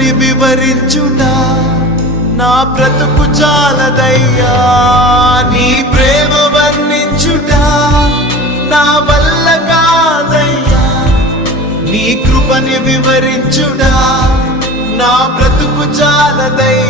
కృపని వివరించుట నా బ్రతుకు చాలదయ్యా. నీ ప్రేమ వర్ణించుట నా వల్ల కాదయ్యా. నీ కృపని వివరించుట నా బ్రతుకు చాలదయ్యా.